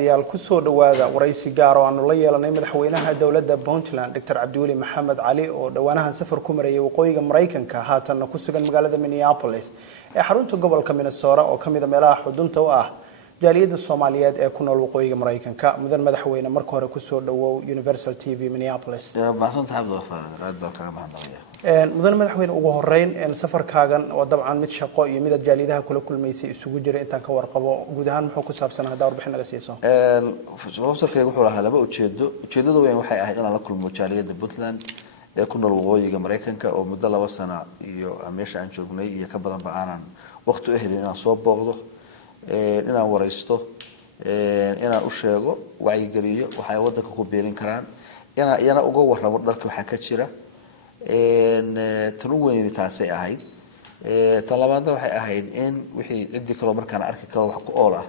yaal ku soo dhawaada waraysi gaar oo aanu la yeelanay madaxweynaha dawladda Puntland Dr. Cabdiweli Maxamed Cali oo dhawaanahan safar ku marayay waqooyiga Mareykanka haatan ku sugan magaalada Minneapolis ee xarunta gobolka Minnesota oo kamid ah meelaha xudunta u ah jaaliyadda Soomaaliyeed ee ku nool waqooyiga Mareykanka mudan madaxweyne marka hore ku soo dhawow Universal TV Minneapolis maasantahay Cabdi Wafaar aad baan kaga mahadnaqayaa mudan madaxweyne ugu horeyn safarkaagan oo dabcan mid shaqo iyo mid jaaliyadaha kula kulmaysay isugu jira intaan ka warqabo guud ahaan muxuu ku saabsanaa hadaa warbixin naga siiso safarkaygu wuxuu lahaa laba ujeedada weyn waxay ahayd inaan la kulmo jaaliyadda Puntland ee ku nool waqooyiga Mareykanka oo muddo 2 sano iyo meesha aan joognay iyo ka badan ba aanan waqti u helin inaan soo booqdo inaan waraysto inaan u sheego wacyigeliyo waxa ay wadanka ku beerin karaan iyana uga warrabo dharka waxa ka jira tan ugu weyn taasay ahayd tan labaadna waxay ahayd in wixii cidii kale markaan arki karo wax ku ool ah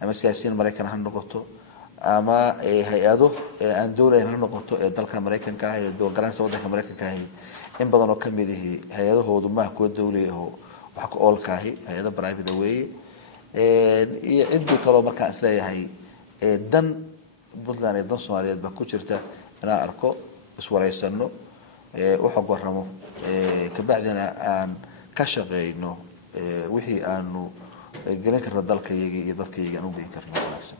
ama siyaasiyiin Mareykan ha noqoto ama hay'ado aan dawladeed ha noqoto ee dalka Mareykanka ah ee dowladda wadanka Mareykanka ah in badan oo kamid ah hay'adahoodu ma ku dawladeed wax ku ool ka ah hay'ado private way iyo cidii kale markaan isleeyahay dan Puntland ee dan Soomaaliyeed ba ku jirta inaan arko iswareysano وحق ورمو كبعدنا أن كشغينه وحي أنه جلنا كرنا ذلك يجي أنو بينكرنا ناسا.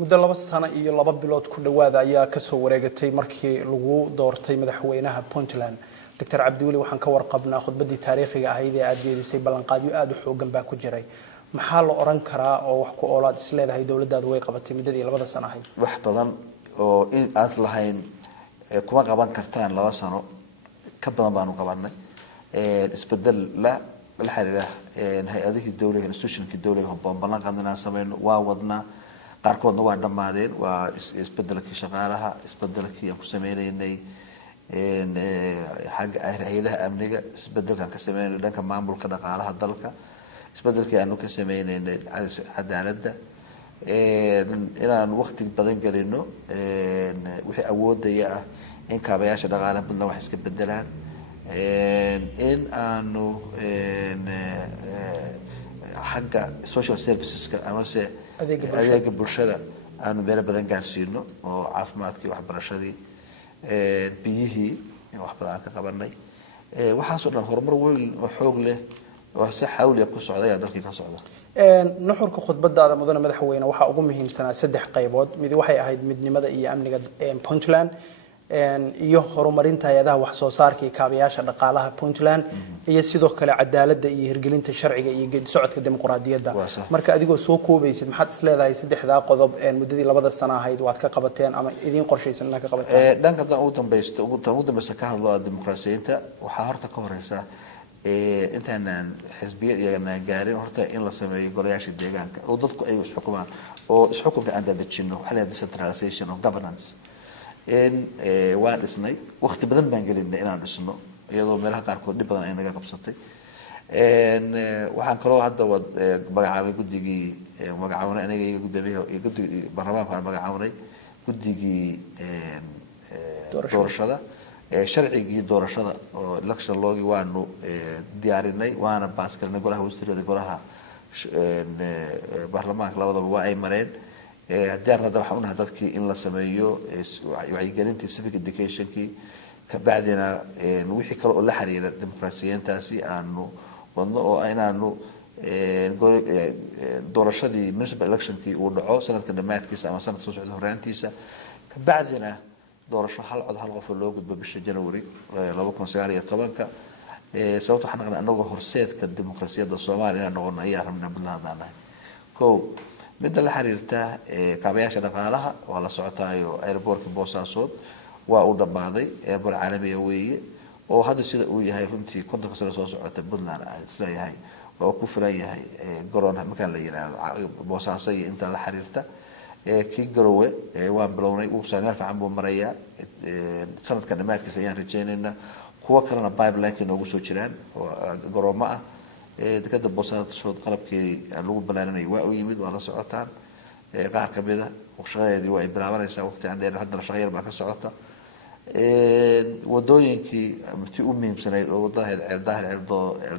مدة 2 سنة إيه 2 بلاد كل واحد أيها كسو ورقتي مركي لغو دورتي مدحوينها بونتلاند دكتور عبدولي وحن كور قبنا خد بدي تاريخي هيدي أدي سي بلنقاديو أدو حوجن باكو جري محل أورانكرا أو وحكو أولاد سلاد هاي دولة دادوي قبتي مدة 2 سنة هاي. وحبضن أو إن أثلهين كما قبان كرتان 2 سنة كبدنا بانو قبنا اسبدل لا الحريرة هذه الدولة الانستيتيوشن الدولة هم بلان قدنا سمين ووضنا قاركون نوع دمادين واسبدل كي شغالها اسبدل كي يقسمين إن حاج هيدا أمنية اسبدل كان كسمين لأن كان معمول كذا قالها الدلكة اسبدل كي أنو كسمين إن عدالة إلى وقت بدن قرينه وحي أود ضيقة إن كابياش دغالا بدنا وحس كبدلان إن أنو حاجة social services كأما سه أذيك برشة أنو بير بدن قارسينه وعافمات كي واحد برشة بيجي واحد بدن كقبرني وحاسو إن الهرمر وحوق له وحس حاول يكون سعودية دلكي كسعودة. نحرك خطبة هذا مدن مدحوينا وحا ugu muhiimsan 3 qaybood mid waxay ahayd midnimada iyo amniga Puntland iyo horumarinta hay'adaha wax soo saarka kaabayaasha dhaqaalaha Puntland iyo sidoo kale cadaaladda iyo hirgelinta sharciga iyo geedi socodka dimuqraadiyadda marka adigoo soo koobaysid maxaad isleedahay 3 qodob muddadii 2 sano ahayd waad ka qabateen ama idin qorshaysan inaad ka qabateen dhanka ugu dambaysta ka hadlo dimuqraadiyadda waxa horta ka horeysa intaanaan xisbiyada iyagana gaarin horta in la sameeyo golayaasha deegaanka oo dadku ay isxukumaan oo isxukunka aan dadajino waxa la decentralization of governance in waan dhisnay waqti badan baan gelinay inaan dhisno iyadoo meelaha qaarkood dib badan ay naga qabsatay waxaan kaloo hadda magacaabay guddigii magacaabay aniga iyo guddigii baarlamaanka magacaabay guddigii doorashada sharcigii doorashada oo election loogi waanu diyaarinay waana baaskarnay golaha wasiirada golaha baarlamaanka labadaba waa ay mareen diyaarnada waxa unahay dadkii in la sameeyo wacyigelinta civic educationkii ka bacdina wixii kale oo la xiriira dimuqraadiyiintaasi aanu wadno oo inaanu doorashadii municipal electionkii uu dhaco sanadka dhamaadkiisa ama sanadka soo socda horaantiisa ka bacdina doorasho hal cod hal qof loo gudbo bisha January 2019 sababtoo xanaaqna anagoo horseedka dimuqraadiyadda Soomaaliya noqon ayaa rabnaa Puntland ko mid la xiriirta kaabayaasha dhaqaalaha oo la socotaayo airportka Boosaasood waa uu dhamaaday airport caalami weeye oo hadda sida uu yahay runtii kontonka sano soo socota Puntland isla yahay oo ku filan yahay garoon marka la yiraahdo Boosaaso iyo inta la xiriirta kii garowe waan bilownay uu saameyn fiican buu marayaa sanadkan dhamaadkiisa ayaan rajaynaynaa kuwa kalena pipeline noogu soo jiraan oo garooma ah dekada Boosaaso qalabkii lagu balaarinay waa u yimid waa la socotaan qaar ka mid ah shaqadeedii waa ay bilaabanaysaa waqti aan dheer hadda shaqo yar baa ka socota wadooyinkii mid u muhiimsanayd oo wadaha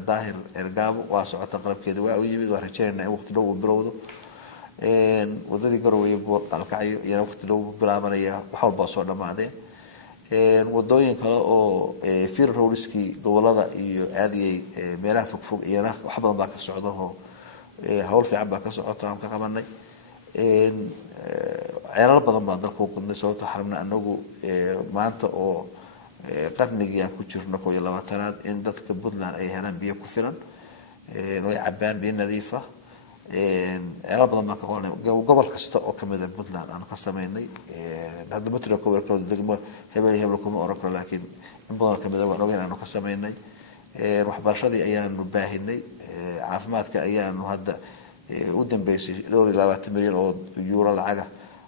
daahir ergaabo waa socota qalabkeeda waa u yimid waa rajaynaynaa in waqti dhow bilowdo wadadii Garowe qalkacyo iyo waqti lagu bilaabanaya wax walba soo dhamaadeen wadooyin kale oo fir roadski gobolada iyo aadiyay meelaha fogfog iyana wax badan baa ka socdo oo hawl fiican baa ka socota aan ka qabanay ceelal badan baa dalka ku qodnay sababtoo xarabna anagu maanta oo qarnigii aan ku jirno 20-aad in dadka Puntland ay helaan biyo ku filan oo ay cabaan biyo nadiif ah ceelal badan baa ka qodnay gobol kasta oo kamid ah Puntland aan ka sameynay hadda matro gobolka degmo hebel kuma oran karo laakiin in badan kamid ah waan ogeyn aan ka sameynay waxbarashadii ayaanu baahinay caafimaadka ayaanu hadda u dambeysay 20 milyan oo euro lacag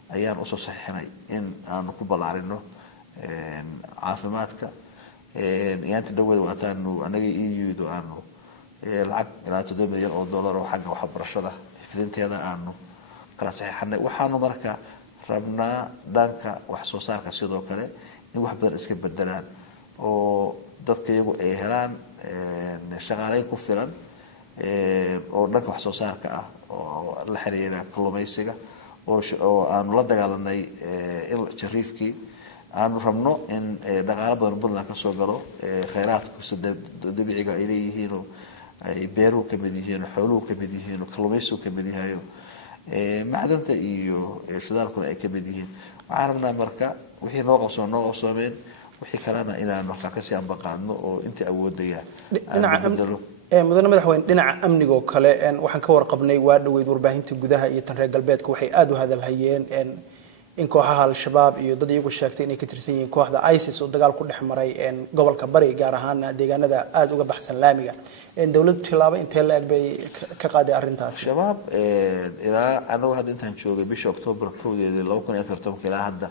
ayaan u soo saxiixnay in aanu ku balaarino caafimaadka yaanta dawada waataanu anaga EU aanu lacag ilaa 7 milyan oo dollar oo xagga waxbarashada fidinteeda aanu kala saxiixnay waxaanu marka rabnaa dhanka wax soo saarka sidoo kale in wax badan iska bedelaan oo dadka iyagu ay helaan shaqaaleyn ku filan oo dhanka wax soo saarka ah oo la xiriira kalluumaysiga oo aanu la dagaalanay jariifkii aanu rabno in dhaqaale badan Puntland ka soo galo kheyraadku dabiiciga ay leeyihiin oo ay beeruhu ka mid yihiin xooluhu ka mid yihiin kalluumaysigu ka mid yahay macdanta iyo shidaalkuna ay ka mid yihiin waxaan rabnaa marka wixii noo qabsoomeen wixii kalena inaanu halka ka sii ambaqaadno oo inta awoodaya mudane madaxweyne dhinaca amniga oo kale waxaan ka warqabnay waa dhaweyd warbaahinta gudaha iyo tan reer galbeedka waxay aad u hadalhayeen in kooxaha al-shabaab iyo dad iyagu sheegtay inay ka tirsan yihiin kooxda ISIS oo dagaal ku dhex maray gobolka bari gaar ahaan deegaanada aad uga baxsan laamiga dawladdu tilaabo intee la eg bay ka qaaday arrintaas shabaab ilaa anagu hadda intaan joogay bisha October 2014 ilaa hadda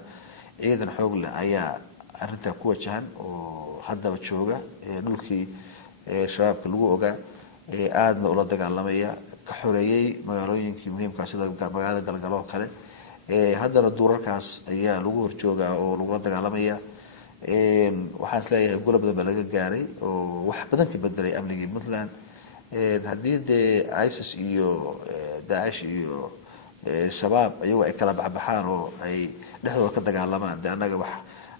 ciidan xoog leh ayaa arrinta ku wajahan oo hadda jooga dhulkii shabaabka lagu ogaa aadna ula dagaalamaya ka xoreeyay magaalooyinkii muhiimka ah sida magaalada Galgalo kale haddana duurarkaas ayaa lagu horjoogaa oo lagu dagaalamaya waxaan isleeyahay gol badan baa laga gaaray oo wax badan ka bedelay amniga Puntland haddii ISIS iyo Daesh iyo shabaab ayagu ay kala baxbaxaan oo ay dhexdooda ka dagaalamaan anaga wax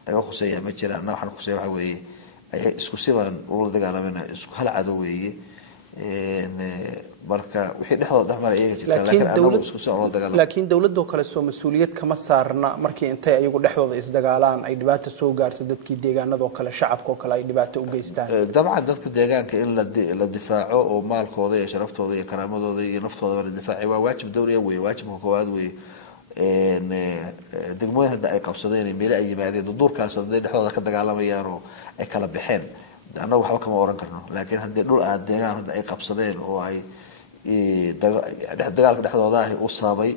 laga khuseeyaa ma jiraan waxaan khuseeyaa waxa weeye isku siban ula dagaalamana isku hal cadow weeye marka wixii dhexdooda dhamaray iyaga jirta laakiin anagu isku siban ula dagaalamana laakiin dawladdu kale soo mas'uuliyad kama saarna markii intay ayagu dhexdooda isdagaalaan ay dhibaato soo gaarto dadkii deegaanada kale shacabka kale ay dhibaato u geystaan dabcan dadka deegaanka in la difaaco oo maalkooda iyo sharaftooda iyo karaamadooda iyo naftooda la difaaci waa waajib dawliya weeye waajibka koowaad weeye degmooyin hadda ay qabsadeen meel ay yimaadeen duurkaas hadday dhexdooda ka dagaalamayaan oo ay kala baxeen anagu waxba kama oran karno laakiin haddii dhul aad deegaan hadda ay qabsadeen oo ay dagaalka dhexdooda ah uu saabay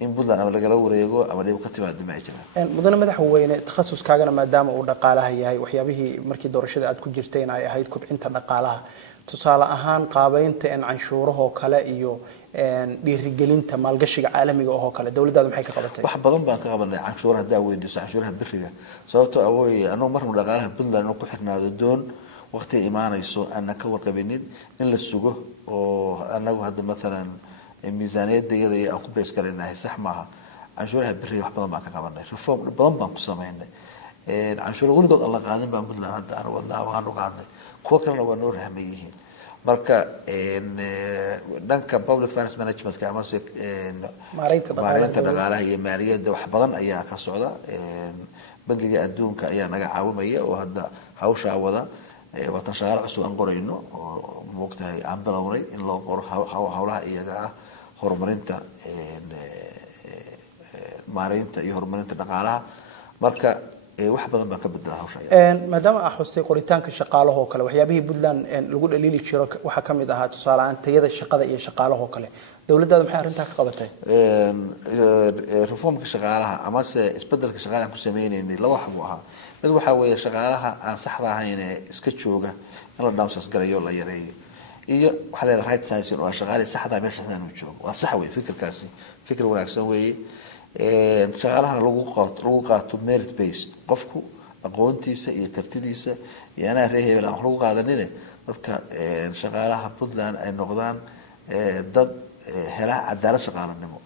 in Puntland ama lagala wareego ama dhib ka timaado ma jiraan mudane madaxweyne takhasuskaagana maadaama uu dhaqaalaha yahay waxyaabihii markii doorashada aad ku jirteen ay ahayd kubcinta dhaqaalaha tusaale ahaan qaabeynta canshuuraha kale iyo dhiirigelinta maalgashiga caalamiga oo kale dawladda maxay ka qabatay wax badan baan ka qabanay canshuuraha daaweydiiso canshuuraha biriga sababtoo ah way anoo marna dhaqaalaha Puntland ku xirnaado doon waqti imaanayso aan ka warqabinin in la sugo oo anagu hadda مثلا miisaaniyada iyada aan ku bees galinahay sax maaha canshuuraha biriga wax badan baan ka qabanay reform badan baan ku sameynay canshuuraha weligood alla qaadin baan Puntland hadda aan wadnaa qaadnay kuwa kalena waa noo rahmay yihiin marka dhanka public finance management ka ama maareynta dhaqaalaha iyo maaliyadda wax badan ayaa ka socda bangiga adduunka ayaa naga caawimaya oo hadda hawsha wada watan shaqaale cusub aan qorayno oo moogtahay aan bilownay in loo qoro hawlaha iyaga ah horumarinta maareynta iyo horumarinta dhaqaalaha marka wax badan baa ka bedela hawsha maadaama ah xustay qoritaanka shaqaalaha kale waxyaabihii Puntland lagu dhaliili jiro waxa kamid ahaa tusaale ahaan tayada shaqada iyo shaqaalaha kale dawladda maxay arrinta ka qabatay reformka shaqaalaha ama isbedelka shaqaalaha ku sameeynay laba wax buu ahaa mid waxa weeye shaqaalaha aan saxda ahayn iska jooga in la dhaamsas garayo la yareeyo iyo waxa la right science oo shaqaale saxda meesha uu joogo waa sax weeye fikirkaasi fikir wanaagsan weeye shaqaalaha lagu qaato merit based qofku aqoontiisa iyo kartidiisa iyo ana reehayl aan lagu qaadanine dadka shaqaalaha Puntland ay noqdaan dad hela cadaalad shaqaalanimo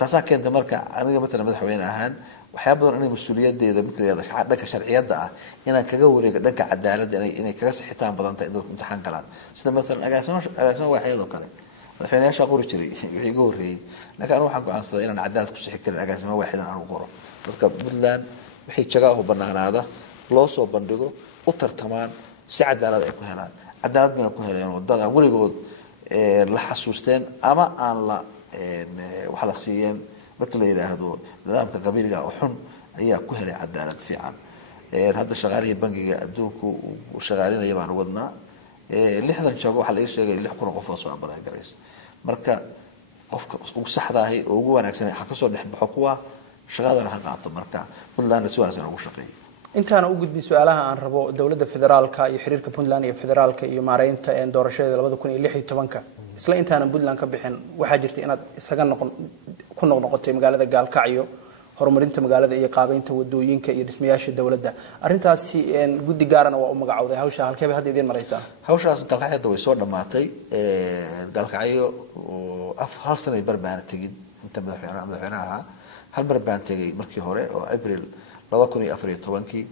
taasaa keenta marka aniga matala madaxweyne ahaan waxyaaba badan inay mas-uuliyadeeda marka dhanka sharciyada ah inaan kaga wareego dhanka cadaaladda inay kaga sixitaan badan tahay dadku imtixaan galaan sida matalan agaasimo waaxyada oo kale madaxweynayaasha qori jiray wixii iga horreeyey laakiin anigu waxaan go'aansaday inaan cadaalad ku sixi karin agaasimo waaxidan aan u qoro dadka Puntland wixii jagaa u banaanaada loo soo bandhigo u tartamaan si cadaalad ay ku helaan cadaalad bayna ku helayaan wadada aan weligood la xasuusteen ama aan la waxa la siiyeen marka la yiraahdo nidaamka qabiiliga oo xun ayaa ku helay cadaalad fiican hadda shaqaalihii bangiga adduunku shaqaalinaya baan wadnaa 60 joogo waxa la ii sheegay 6,000 qof oo soo ambalay gareys marka qofka ugu saxda ah oo ugu wanaagsan waxa ka soo dhexbaxo kuwa shaqada ha qaato marka Puntland si wanaagsan ugu shaqeeyo intaana u gudbi su'aalaha aan rabo dawladda federaalka iyo xiriirka Puntland iyo federaalka iyo maareynta doorashada 2016 isla intaana Puntland ka bixin waxa jirtay inaad isaga ku noqotay magaalada Gaalkacyo horumarinta magaalada iyo qaabeynta wadooyinka iyo dhismayaasha dawladda arintaasi guddi gaarana waa u magacawday hawsha halkee hadda idin maraysaa hawshaas Gaalkacyo way soo dhamaatay Gaalkacyo hal sano barbaan tagin inta madaxweynaha hal barbaan tagay markii hore oo April 2014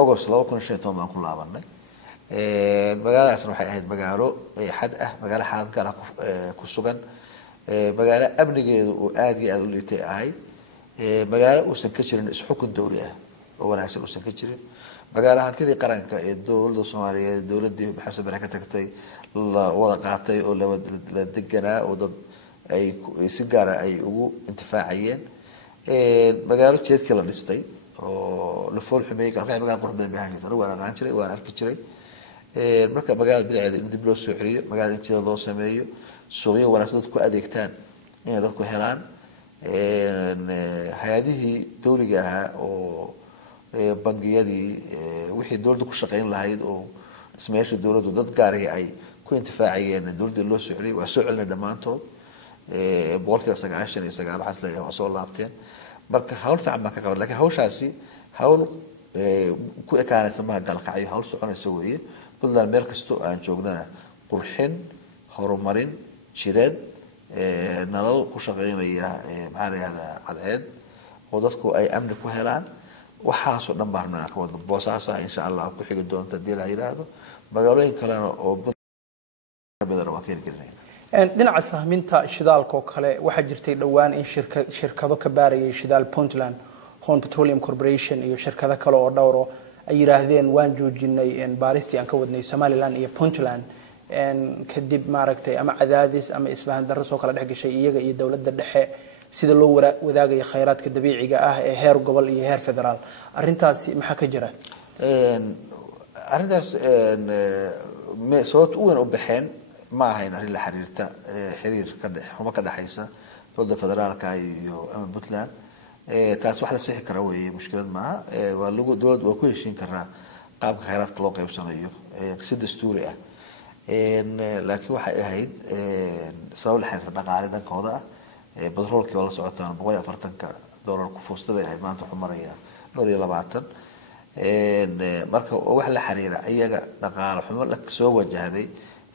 August 2015 baan ku laabanay magaaladaasna waxay ahayd magaalo xad ah magaalo xaalad gaar ah ku sugan magaalo amnigeedu oo aad iyo aad u liitay ahayd magaalo uusan ka jirin isxukun dawli ah oo wanaagsan uusan ka jirin magaalo hantidii qaranka ee dawladda Soomaaliyeed dawladdii maxamed baraka tagtay la wada qaatay oo la deganaa oo dad ay si gaar ah ay ugu intifaacayeen magaalo jeedkii la dhistay oo la fool xumay Gaalkacyo magaalo qurux badan baa hay'ad waan aqaan jiray waan arki jiray marka magaalada bidceeda in dib loo soo celiyo magaalada inta loo sameeyo suuqyo wanaagsan dadku adeegtaan in dadku helaan hay'adihii dawliga ahaa oo bangiyadii wixii dawladdu ku shaqeyn lahayd oo ismeesha dawladdu dad gaar ah ay ku intifaacayeen dawladda loo soo celiyay waa soo celinay dhamaantood boqolkiiba 99 waxaas leeyahay soo laabteen marka hawl fiican baan ka qaban laakiin hawshaasi hawl ku ekaanaysa ma Gaalkacyo hawl soconaysa weeye Puntland meel kasto aan joognana qurxin horumarin jireed nalal ku shaqeynaya maxaa la yiraahdaa cadceed oo dadku ay amni ku helaan waxaas oo dhan baarnaa ka wada boosaasa insha Allah ku xigi doonta dii la yiraahdo magaalooyin kale oo bedel waa keen gelinayn dhinaca sahminta shidaalka oo kale waxa jirtay dhawaan in shirkado ka baarayay shidaal Puntland Hon Petroleum Corporation iyo shirkado kale oo dhowr ay yiraahdeen waan joojinay baaristii aan ka wadnay Somaliland iyo Puntland kadib maaragtay ama cadaadis ama isfahan darro soo kala dhaxgashay iyaga iyo dawladda dhexe sida loo wadaagayo khayraadka dabiiciga ah ee heer gobol iyo heer federaal arintaasi maxaa ka jira arintaas sababta ugu weyn u baxeen ma ahayn arrin la xiriirta xiriir ka dhaxaysa dowladda federaalka iyo Puntland taas wax la sixi kara weeye mushkilad maaha waa lagu dawladdu waa ku heshiin karnaa qaabka khayraadka loo qaybsanayo si dastuuri ah laakiin waxay ahayd sabab la xiriirta dhaqaale dhankooda batroolkii oo la socotaan $140 ku foostada ay maanta wuxuu marayaa 120 marka wax la xiriira iyaga dhaqaale xumo la soo wajahday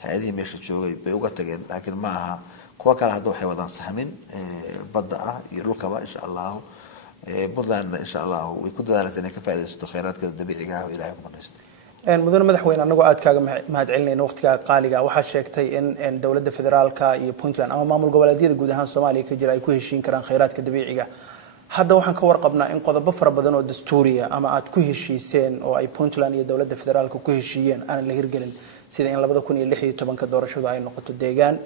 hay'adihii meesha joogay bay uga tageen laakiin ma aha kuwa kale hadda waxay wadaan sahmin badda ah iyo dhulkaba insha Allah Puntland insha Allah way ku dadaalaysaa inay ka faa'iideysato khayraadka dabiiciga ah oo Ilaahay ku naxariistay mudane madaxweyne anagu aad kaaga mahad celinayna waqtiga qaaliga waxa sheegtay in dawladda federaalka iyo Puntland ama maamul goboleedyada guud ahaan Soomaaliya ka jira ay ku heshiin karaan khayraadka dabiiciga hadda waxaan ka warqabnaa in qodobo fara badan oo dastuuriya ama aad ku heshiiseen oo ay Puntland iyo dawladda federaalka ku heshiiyeen aan la hirgelin sida in 2016 doorashadu ay noqoto deegaan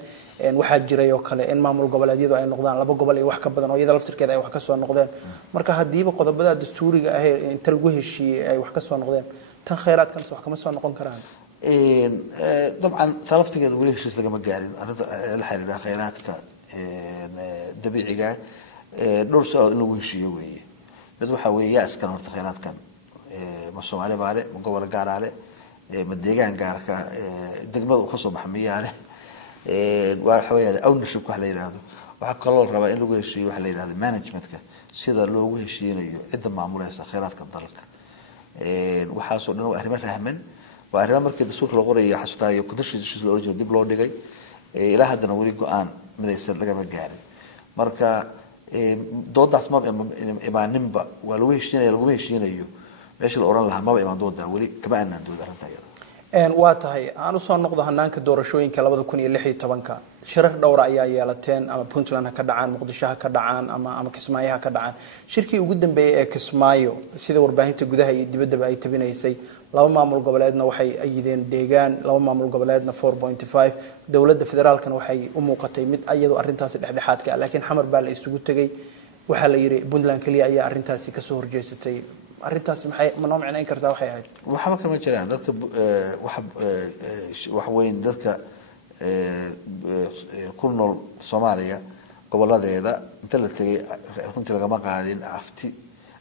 waxa jiray oo kale in maamul goboleedyadu ay noqdaan laba gobol iyo wax ka badan oo iyada laftirkeeda ay wax ka soo noqdeen marka hadiiba qodobada dastuuriga ah ee inta lagu heshiiyay ay wax ka soo noqdeen tan khayraadkan wax kama soo noqon karaan طبعا ثلاثتيgeed wali heshiis lagama gaarin arinta la xiriira khayraadka dabiiciga dhowr sano lagu heshiiyo weeye mid waxa weeye askan horta khayraadkan ma Soomaali baale ma gobol gaaraale ma deegaan gaarka degmada ka soo baxmiyaane waxa weeye ownership wax la yiraahdo waxa kaloo rabaa in lagu heshiiyo wax la yiraahdo managementka sida loogu heshiinayo cidda maamulaysa khayraadka dalka waxa soo dhan waa arrimo rahman waa arrimo markii dastuurka la qorayo xasutaayo ku dashiis loo jiro dib loo dhigay ilaa haddana wali go'aan midaysan laga gaarin marka doodaas ma imaaninba waa lagu heshiinaya laguma heshiinayo meesha la oran lahaa maba imaan doodaa weli kama aanaan dooda arrinta iyada waa tahay aan usoo noqdo hanaanka doorashooyinka 2016 shirar dhowr ayaa yeelateen ama Puntland ha ka dhacaan Muqdisho ha ka dhacaan ama Kismaayo ha ka dhacaan shirkii ugu dambeeyay ee Kismaayo sida warbaahinta gudaha iyo dibadda ay tabinaysay laba maamul goboleedna waxay ayideen deegaan laba maamul goboleedna 4.5 dawladda federaalkana waxay u muuqatay mid ayadu arrintaas dhexdhexaadka laakiin xamar baa la isugu tagay waxa la yiri Puntland kaliya ayaa arrintaasi ka soo horjeesatay arrintaas maxay ma noo macnayn kartaa waxay ahayd waxba kama jiraan dadka wax weyn dadka ku nool Soomaaliya goboladeeda inta la tagay runtii lagama qaadin afti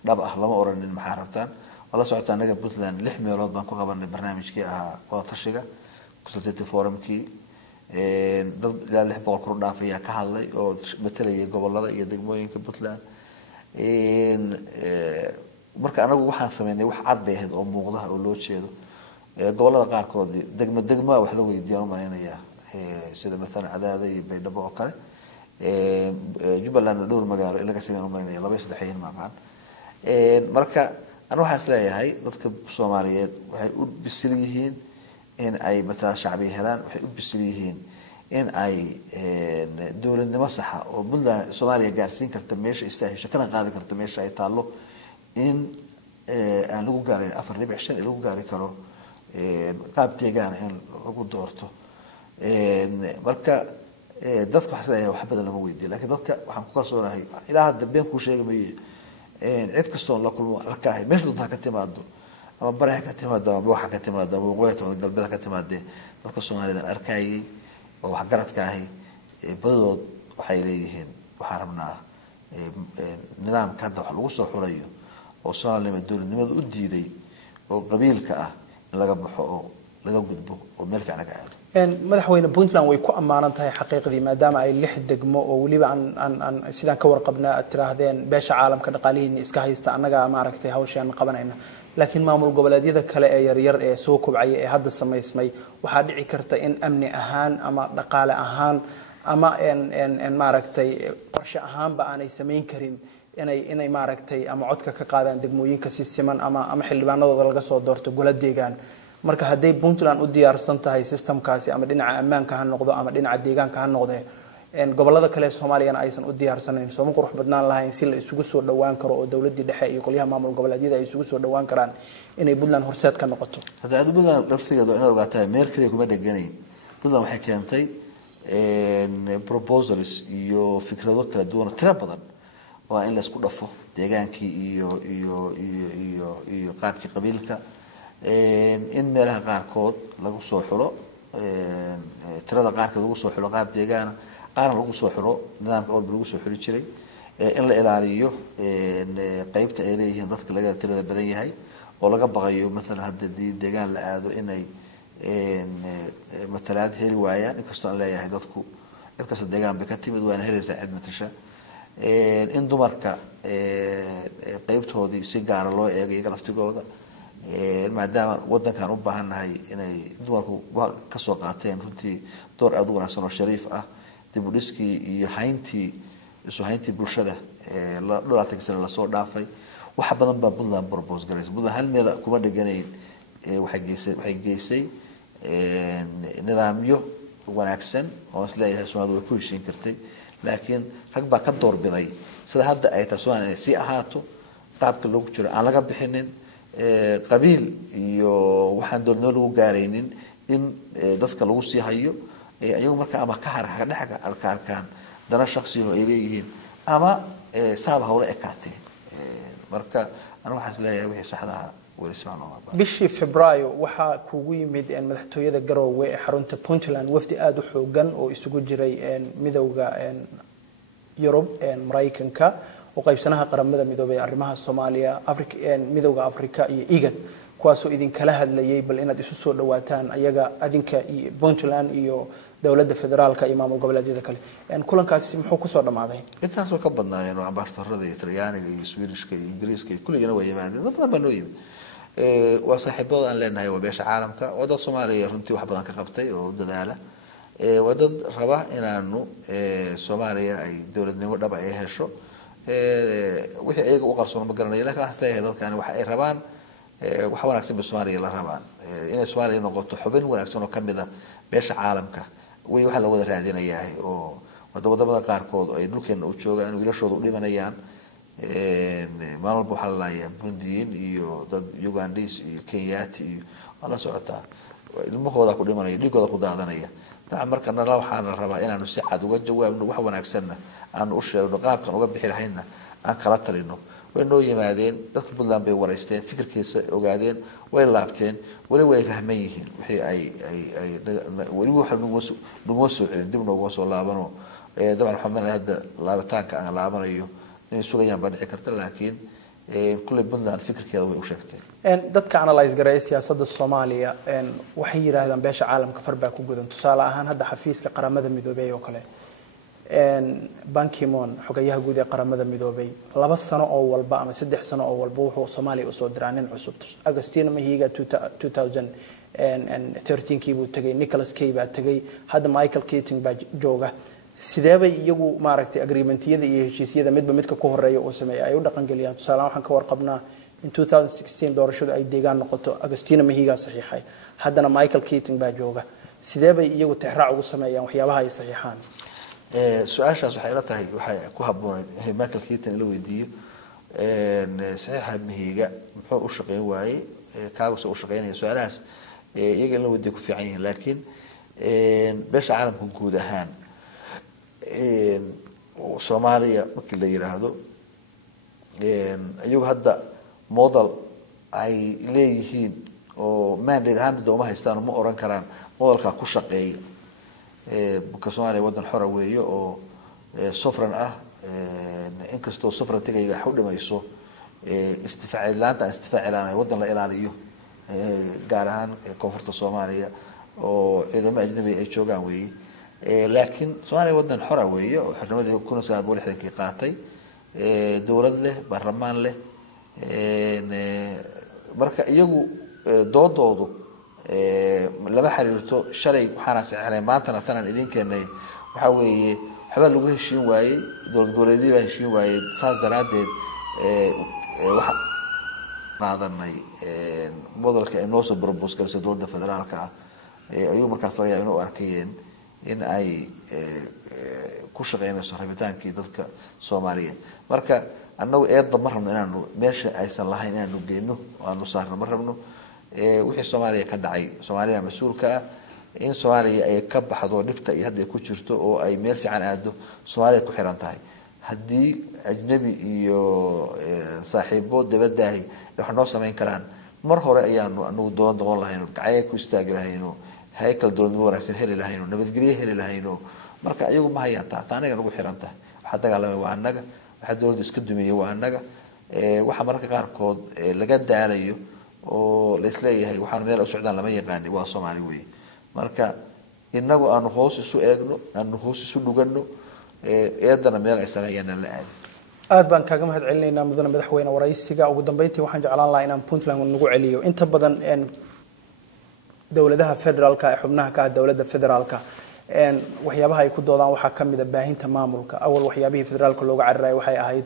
dhab ah lama oranin maxaa rabtaan wala socota anaga Puntland 6 meelood baan ku qabanay barnaamijkii ahaa wada tashiga consultative forumkii dad ilaa 600 kor dhaafaya ka hadlay oo matalayay gobolada iyo degmooyinka Puntland marka anagu waxaan sameynay wax cad bay ahayd oo muuqda oo loo jeedo gobolada qaarkood degmo wax la weydiiyay mareynaya sida مثلا Cadaada iyo Baydhabo oo kale Jubbaland dhowr magaalo ilaga sameeyay mareynaya 2-3 maqaan marka anu waxaan isleeyahay dadka Soomaaliyeed waxay u bisil yihiin in ay mataa shacbi helaan waxay u bisil yihiin in ay dawladnimo sax ah oo Puntland Soomaaliya gaarsiin karta meesha istaahisho kana qaadi karta meesha ay taalo in aan lagu gaarin 4.5 lagu gaari karo qaab deegaan in lagu doorto marka dadku waxa ay wax badan lama weydiin laakiin dadka waxaan ku kalsoonahay ilaa hadda been ku sheegay cid kastoo la kulmo arkaay meesha doonta ka timaado ama baraha ka timaado ama waxa ka timaado ama waqooyiga galbeedka ka timaado dadka Soomaaliyeed arkaayay oo wax garadka ahay badood waxay leeyihiin waxa rabnaa nidaamka hadda wax lagu soo xulayo oo Soomaaliya dawladnimada u diiday oo qabiilka ah in laga baxo oo laga gudbo oo meel fiican laga aado madaxweyne Puntland way ku amaanan tahay xaqiiqdii maadaama ay 6 degmo oo waliba aan sidaan ka warqabnaa tiraahdeen beesha caalamka dhaqaalihiin iska haysta anaga ma aragtay hawshan qabanayna laakiin maamul goboleedyada kale ee yar ee soo kobcay ee hadda sameysmay waxa dhici karta in amni ahaan ama dhaqaale ahaan ama ma aragtay qorshe ahaan ba aanay sameyn karin inay ma aragtay ama codka ka qaadaan degmooyinka si siman ama xildhibaanadooda laga soo doorto golo deegaan marka haday Puntland u diyaarsan tahay systemkaasi ama dhinaca ammaanka ha noqdo ama dhinaca deegaanka ha noqdo gobolada kale Soomaaliya aysan u diyaarsanayn soo ma qurux badnaan lahayn si la isugu soo dhawaan karo oo dawladda dhexe iyo qoliyaha maamul goboleedyada ay isugu soo dhawaan karaan inay Puntland horseed ka noqoto hada Puntland laftigeeda inaad ogaataa meel kale kuma dhaganayn Puntland waxay keentay proposals iyo fikrado kala duwan tiro badan waa in la isku dhafo deegaankii iyo qaabkii qabiilka in meelaha qaarkood lagu soo xulo tirada qaarkood lagu soo xulo qaab deegaan qaar lagu soo xulo nidaamka oo lagu soo xuli jiray in la ilaaliyo qaybta ay leeyihiin dadka laga tirada badan yahay oo laga baqayo mesela hadda deegaan la aado inay matalaad heli waayaan inkastoo aan leeyahay dadku dadka deegaan bay ka timid waana helaysaa cid matasha in dumarka qaybtoodii si gaar ah loo eego iyaga laftigooda maadaama wadankan u baahanahay inay dumarku ka soo qaateen runtii door aad u wanaagsan oo shariif ah dib u dhiskii iyo hayntii bulshada dhulaalka sare la soo dhaafay wax badan baa Puntland propose gareysay Puntland hal meel kuma dhaganayn waxay geysay nidaamyo wanaagsan oo isleeyahay Soomaaliya way ku heshiin kartay laakiin rag baa ka doorbiday sida hadda ay taasoo inay si ahaato qaabka lagu jiro aan laga bixinin qabiil iyo waxaan dawladnimo lagu gaaraynin in dadka lagu sii hayo ayagu marka ama ka harka dhaxga alkaarkan dana shakhsi oo ay leeyihiin ama saab hawle ekaatay marka anu waxaan isleeyahay wixii saxda ah bishii Febraayo waxa kugu yimid madaxtooyada Garowe ee xarunta Puntland wafdi aad u xoogan oo isugu jiray midowga Yurub Mareykanka oo qaybsanaha qaramada midoobay arrimaha Soomaaliya Afrika midowga Afrika iyo IGAD kuwaas oo idin kala hadlayay bal inaad isu soo dhawaataan ayaga adinka Puntland iyo dawladda federaalka iyo maamul goboleedyada kale kulankaasi muxuu ku soo dhamaaday intaas oo ka badnaayeen oo ambassadorada Talyaaniga iyo Swedishka iyo Ingiriiska kulligana way yimaadeen dad badan oo yimid waa saaxiibada aan leenahay waa beesha caalamka oo dad Soomaaliya runtii wax badan ka qabtay oo dadaala waa dad raba inaanu Soomaaliya ay dawladnimo dhab ay hesho wixii ayaga u qarsoon ma garanayo laakiin waxaan isleeyahay dadkani waxa ay rabaan wax wanaagsan bay Soomaaliya la rabaan inay Soomaaliya noqoto xubin wanaagsan oo kamid ah beesha caalamka way waxa la wada raadinayaa oo wadamada qaarkood ay dhulkeena u joogaan wiilashooda u dhimanayaan maalmo waxa la leeyahay Burundiin iyo dad Ugandese iyo Kenyaati iyo wala socotaa ilmahooda ku dhimanaya dhigooda ku daadanaya taa marka nala waxaan rabaa inaanu si cad uga jawaabno wax wanaagsan aan u sheegno qaabkan uga bixi lahayna aan kala talino way noo yimaadeen dadka Puntland bay wareysteen fikirkiisa ogaadeen way laabteen wali way rahman yihiin wixii ay wali waxa nagu soo celin dib noogu soo laabano dabcan waxa ma hadda laabitaanka aan laabanayo inay sugayaan baa dhici karta laakiin kulli Puntland fikirkeeda way u sheegteen dadka analyze gareey siyaasadda Soomaaliya waxay yiraahdaan beesha caalamka farbaa ku gudan tusaale ahaan hadda xafiiska qaramada midoobay oo kale Ban Ki-moon xogayaha guud ee qaramada midoobay 2 sano oo walba ama 3 sano oo walba wuxuu Soomaaliya u soo diraanin cusub Agustina Mahiga 2013 kii buu tagay Nicholas Cay baa tagay hadda Michael Keating baa jooga sideebay iyagu maaragtay agreementiyada iyo heshiisyada midba midka ku horeeyo oo sameeyay ay u dhaqan galiyaan tusaale waxaan ka warqabnaa in 2016 doorashadu ay deegaan noqoto Agustina Mahiga saxiixay haddana Michael Keating baa jooga sideebay iyagu tixraac ugu sameeyaan waxyaabaha ay saxiixaan su'aashaas waxay la tahay waxay ku habboon Michael Keating la weydiiyo saxiixa Mahiga muxuu u shaqeyn waayay kaaga soo shaqeynaya su'aalahaas iyaga la weydiiyo ku fiican yihiin laakiin beesha caalamka guud ahaan Soomaaliya markii la yiraahdo iyagu hadda model ay leeyihiin oo mandate ahaan dooma haystaan ma oran karaan modelka ku shaqeeya marka Soomaaliya wadan xor weeyo oo sovereign ah inkastoo sovereignty-ga ay u dhimayso istifaacilaanta wadan la ilaaliyo gaar ahaan koonfurta Soomaaliya oo ciidamada ajnabi ay joogaan weeye laakiin Soomaaliya wadan xor weeyo oo xornimadii 1960 qaatay dawlad leh baarlamaan leh marka iyagu doodoodu lama xiriirto shalay waxaan saxeynay maanta naftan idin keenay waxa weeye xaba lagu heshiin waayay dawlad goboleedyada baa heshiin waayay saas daraadeed waxa qaadanay modelka ay noo soo propose garsay dawladda federaalka ah ayuu markaas laga yaabaa inuu arkayeen in ay ku shaqeynayso rabitaankii dadka Soomaaliyeed marka annagu eedda ma rabno inaanu meesha aysan lahayn inaanu geeyno aanu saarno ma rabno wixii Soomaaliya ka dhacay Soomaaliya mas'uulka ah in Soomaaliya ay ka baxdo dhibta iyo hadda ku jirto oo ay meel fiican aado Soomaaliya ku xiran tahay haddii ajnabi iyo saaxiibo dabadaahi wax noo sameyn karaan mar hore ayaanu anagu doon lahayn gacay ku istaagi lahayn haykal dawladnimo wanaagsan heli lahayn nabadgelyo heli lahayn marka ayagu ma hayaan taanaga nagu xiran tahay waxa dagaalamay waa annaga waxa dawladda iska dumiyay waa annaga waxa marka qaarkood laga daalayo oo la isleeyahay waxaan meel u socdaan lama yaqaan waa Soomaali weey marka inagu aanu hoos isu eegno aanu hoos isu dhugano eedana meel ay sareeyaan la aad baan kaaga mahad celinaynaa mudane madaxweyne waraysiga ugu dambeyntii waxaan jeclaan lahaa inaan Puntland nagu celiyo inta badan dawladaha federaalka ee xubnaha ka dawladda federaalka waxyaabaha ay ku doodaan waxa kamid ah baahinta maamulka awal waxyaabihii federaalka looga cararay waxay ahayd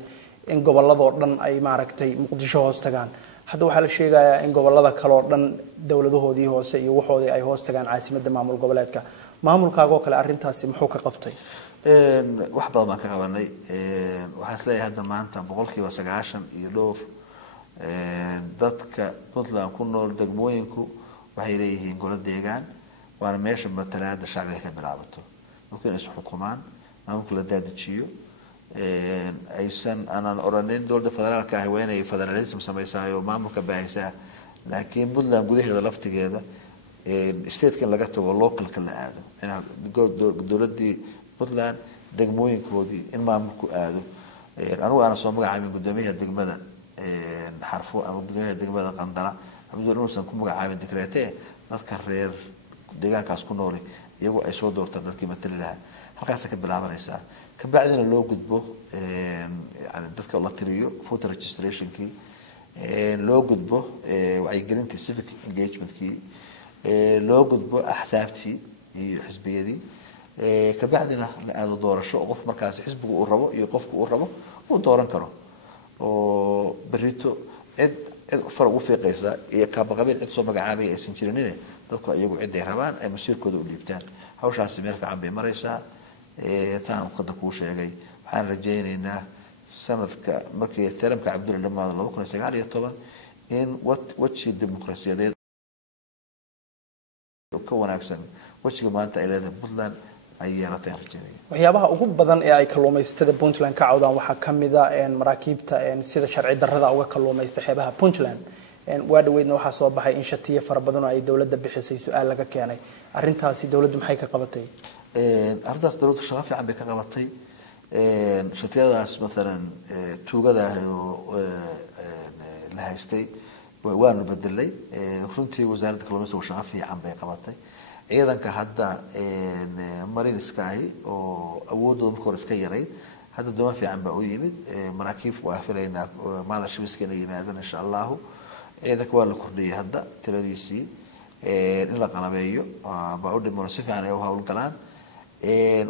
in gobolladoo dhan ay maaragtay Muqdisho hoos tagaan hadda waxa la sheegayaa in gobollada kale oo dhan dawladahoodii hoose iyo waxoodii ay hoos tagaan caasimadda maamul goboleedka maamulkaaga oo kale arintaasi muxuu ka qabtay wax badan ma ka qabanay waxa isleeyahay hadda maanta 90% iyo dhowr dadka Puntland ku nool degmooyinku waxay leeyihiin golo deegaan waana meesha matalaada shacbiga ka bilaabato dadku inay xukumaan maamulka la daadajiyo aysan aanan oranin dawladda federaalka ah weynay federalism sameeyay maamulka baahisa laakiin Puntland gudaheeda laftigeeda state-kan laga tago local-ka la aado ina dawladii Puntland degmooyinkoodii in maamulku aado anigu aan soo magacaabin gudoomiyaha degmada xarfo ama gudoomiyaha degmada Qandala Abdul Nuusan ku magacaabin dekreete dadka reer deegaankaas ku nool iyagu ay soo doortaan dadkii matali lahaa halkaas ka bilaabanaysa ka bacdina loo gudbo yani dadka la tiriyo voter registration-kii loo gudbo wacyigelinta civic engagement-kii loo gudbo axsaabtii iyo xisbiyadii ka bacdina la aado doorasho qof markaas xisbiga uu rabo iyo qofku uu rabo uu dooran karo oo berito cid far ugu fiiqaysa iyo qabiil cid soo magacaabay aysan jirin dadku iyagu cid ay rabaan ay masiirkooda u dhiibtaan hawshaasi meel fiican bay maraysaa taan qada ku sheegay waxaan rajaynaynaa sanadka markii taramka Cabdulla dhamaado 2019 in wajhi dimuqraadiyadeed ka wanaagsan wajhiga maanta ay leedahay Puntland ay yeelatay rajaynaya waxyaabaha ugu badan ee ay kalluumaysatada Puntland ka cawdaan waxa kamid ah maraakiibta sida sharci darrada uga kalluumaysta xeebaha Puntland waa dhaweydna waxa soo baxay in shatiye fara badan oo ay dawladda bixisay su'aal laga keenay arintaasi dawladdu maxay ka qabatay arrintaas dawladdu shaqo fiican bay ka qabatay shatiyadaas مثلا tuugada oo la haystay waanu bedelay runtii wasaaradda kalluumaysiga shaqo fiican bay qabatay ciidanka hadda mariniska oo awoodooda markii hore iska yaray hadda doon fiican baa u yimid maraakiib waa filaynaa maada shibiska inay yimaadaan insha Allah ciidanka waa la kordhiyay hadda tiradiisii in la qalabeeyo baa u dhimo si fiican ay u hawl galaan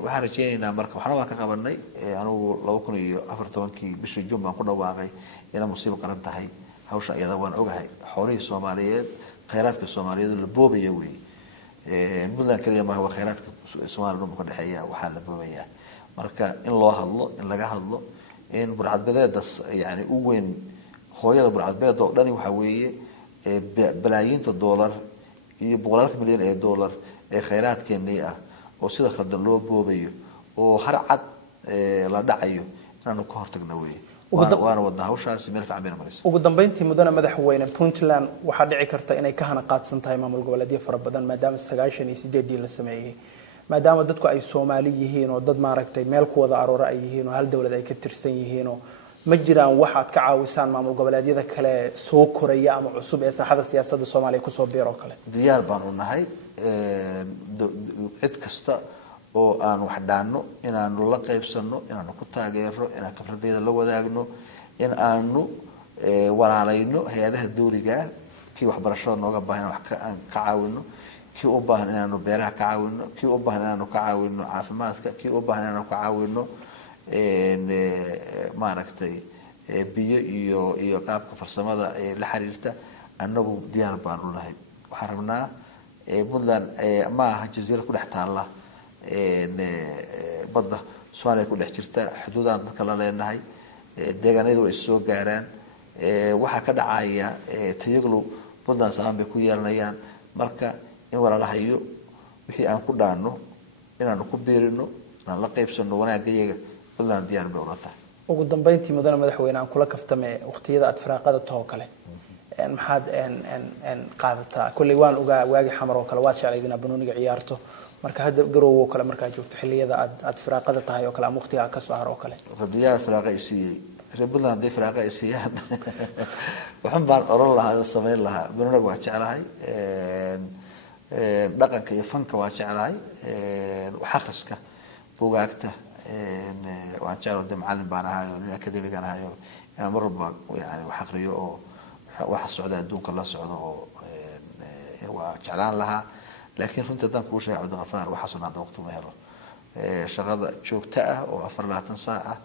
waxaan rajaynaynaa marka waxna waan ka qabanay anigu 2014 bishii Juun baan ku dhawaaqay inay musiibo qaran tahay hawsha iyada waan ogahay xoolihii Soomaaliyeed khayraadka Soomaaliyeed la boobaya weey Puntland kaliya ma waa khayraadka Soomaaliyeed ka dhaxeeya waxa la boobaya marka in loo hadlo in laga hadlo in burcadbadeedas yani u weyn hooyada burcadbadeed oo dhani waxa weeye balaayiinta dollar iyo boqolaal milyan ee dollar ee khayraadkeennii ah oo sida khaldan loo boobayo oo har cad la dhacayo inaanu ka hortagno weeye waana wadna hawshaasi meel fiican bay maraysaa ugu dambeyntii mudana madaxweyne Puntland waxa dhici karta inay ka hana qaadsan tahay maamul goboleedyo fara badan maadaama 98 la sameeyay maadaama dadku ay Soomaali yihiin oo dad maaragtay meel ku wada aroora ay yihiin oo hal dawlad ay ka tirsan yihiin oo ma jiraan waxaad ka caawisaan maamul goboleedyada kale soo koraya ama cusub ee saaxada siyaasadda Soomaaliya ku soo biiro kale diyaar baan u nahay cid kasta oo aan wax dhaano inaanu la qaybsano inaanu ku taageero inaan khibradeeda la wadaagno in aanu walaalayno hay'adaha dawliga kii waxbarashada nooga baahan wax ka caawino kii u baahan inaanu beeraha ka caawino kii u baahan inaanu ka caawino caafimaadka kii u baahan inaanu ka caawino maaragtay biyo iyo qaabka farsamada la xiriirta annagu diyaar baan u nahay waxaan rabnaa Puntland ma aha jasiiro ku dhex taala badda Soomaaliya ku dhex jirta xuduudan dadka la leenahay deegaanadu way soo gaaraan waxa ka dhacaya tayaglu Puntland saameyn bay ku yeelanayaan marka in walaalahayo wixii aan ku dhaano inaanu ku biirino inaan la qaybsano wanaagayaga Puntland diyaar bay u tahay ugu dambeyntii mudana madaxweyne aan kula kaftame waqtiyada aad firaaqada too kale maxaad qaadataa kulli waan ogaa waagi xamar oo kale waad jeclaydina banooniga ciyaarto marka hadda garoowo kale marka joogto xilliyada aad firaaqada tahay oo kale ama waqtiga ka soo haro oo kale qadiyaa firaaqa isii Puntland day firaaqa isiyaan waxaan baan oran lahaa sameyn lahaa banooniga waa jeclahay dhaqanka iyo fanka waa jeclahay wax akhriska buugaagta waan jeclahay macallin baan ahay oo akademiga ahay oo marba yani wax akhriyo oo waxa socda adduunka la socdo oo waa jeclaan lahaa laakiin runtii hadaan ku sheegay Cabdiqafaar waxa soo naada waqti ma helo shaqada joogta ah oo 24 saac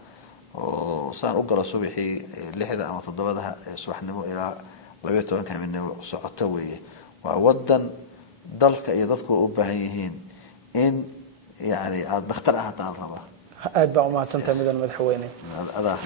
oo saan u galo subaxii 6 ama 7 subaxnimo ilaa 12 habeenimo socota weeye waa wadan dalka iyo dadku u baahan yihiin in yani aad dhakhtar ah taan raba aad baa u mahadsantahay madaxweyne adaa